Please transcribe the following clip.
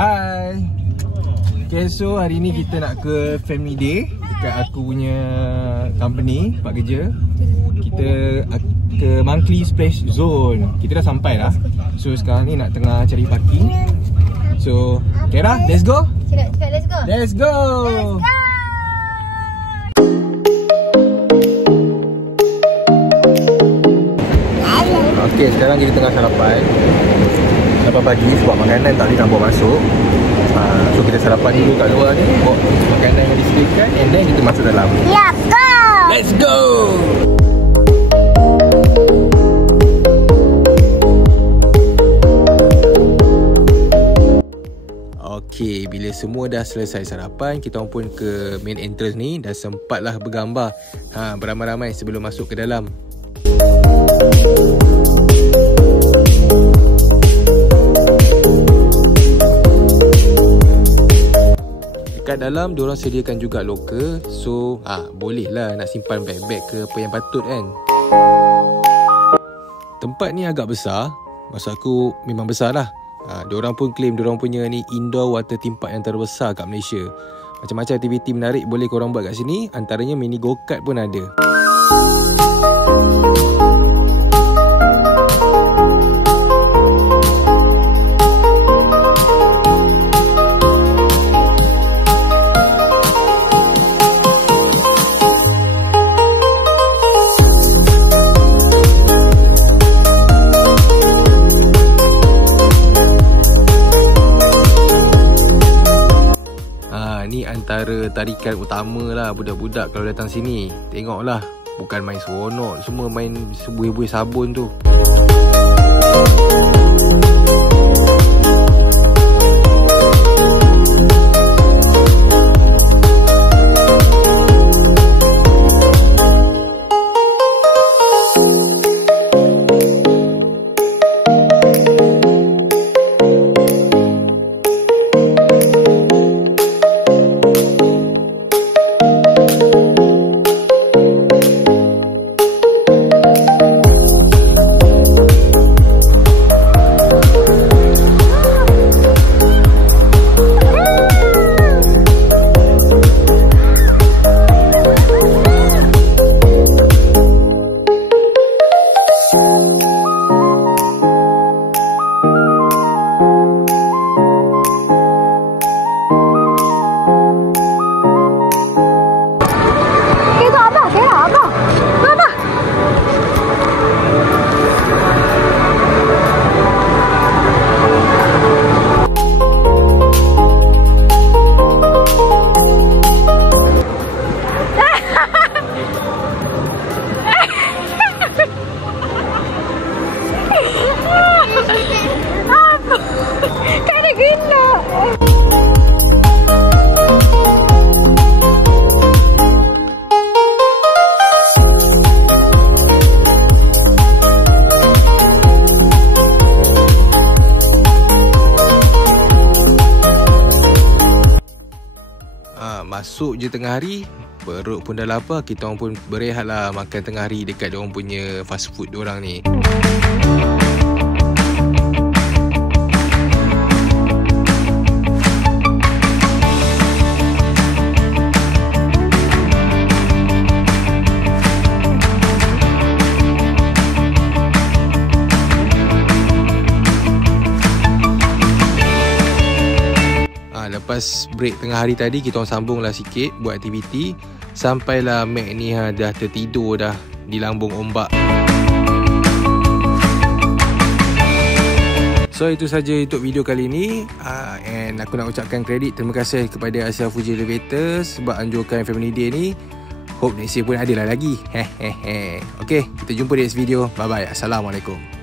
Hai. Okay, so hari ni kita nak ke family day dekat aku punya company, tempat kerja. Kita ke Monthly Splash Zone. Kita dah sampai dah. So sekarang ni nak tengah cari parking. So, Kera, let's go. Cakap let's go. Let's go. Let's go. Okay, sekarang kita tengah sarapan pagi sebab makanan tak boleh nak bawa masuk. So kita sarapan dulu kat luar ni, bawa makanan yang disediakan, and then kita masuk dalam. Yeah, go. Let's go. Okay, bila semua dah selesai sarapan, kita pun ke main entrance ni. Dah sempatlah bergambar beramai-ramai sebelum masuk ke dalam. Dekat dalam diorang sediakan juga locker. So boleh lah nak simpan beg-beg ke apa yang patut kan. Tempat ni agak besar. Maksud aku memang besar lah. Diorang pun claim diorang punya ni indoor water theme park yang terbesar kat Malaysia. Macam-macam aktiviti menarik boleh korang buat kat sini. Antaranya mini go-kart pun ada. Ni antara tarikan utama lah budak-budak kalau datang sini. Tengoklah, bukan main seronok, semua main sebuih-buih sabun tu. Masuk je tengah hari, perut pun dah lapar. Kita orang pun berehat lah, makan tengah hari dekat diorang punya fast food diorang ni. Lepas break tengah hari tadi, kita orang sambunglah sikit buat aktiviti. Sampailah Mac ni dah tertidur dah di lambung ombak. So itu saja untuk video kali ni. And aku nak ucapkan kredit, terima kasih kepada Asia Fuji Elevator sebab anjurkan family day ni. Hope next year pun ada lah lagi. Okay, kita jumpa di next video. Bye bye. Assalamualaikum.